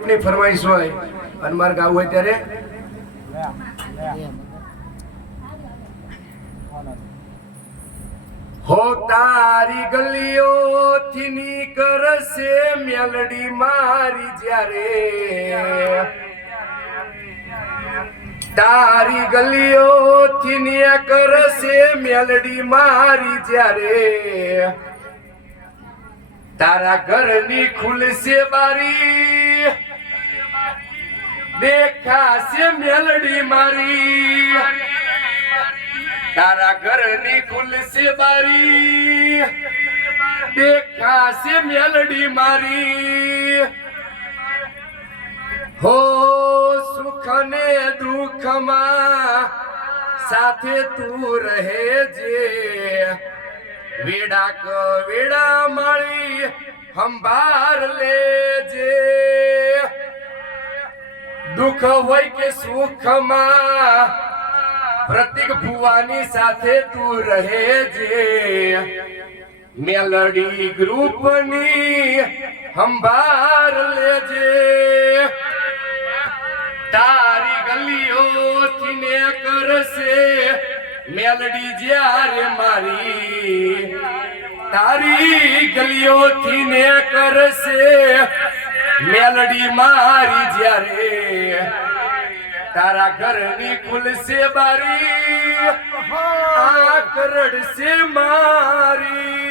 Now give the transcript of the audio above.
ની ફરમાઈશ હોય અને મારે ગાવું હોય ત્યારે હો તારી ગલીઓ થી નીકળશે મેલડી મારી જ્યારે તારી ગલીઓ થી નીકળશે મેલડી મારી જ્યારે તારા ઘરની ખુલશે બારી દેખાશે મેલડી મારી તારા ઘરની ખુલશે બારી દેખાશે મેલડી મારી હો સુખ ને દુઃખમાં સાથે તું રહેજે વેડા કવેડા મળી સંભાળ લેજે દુઃખ હોય કે સુખમાં પ્રતિક ભુવાની સાથે તું રહેજે મેલડી ગ્રુપની સંભાળ લેજે તારી ગલીઓથી ને કરશે મેલડી જ્યારે મારી તારી ગલીઓથી ને કરશે મેલડી મારી જ્યારે તારા ઘરની ખુલશે બારી આ કરડશે મારી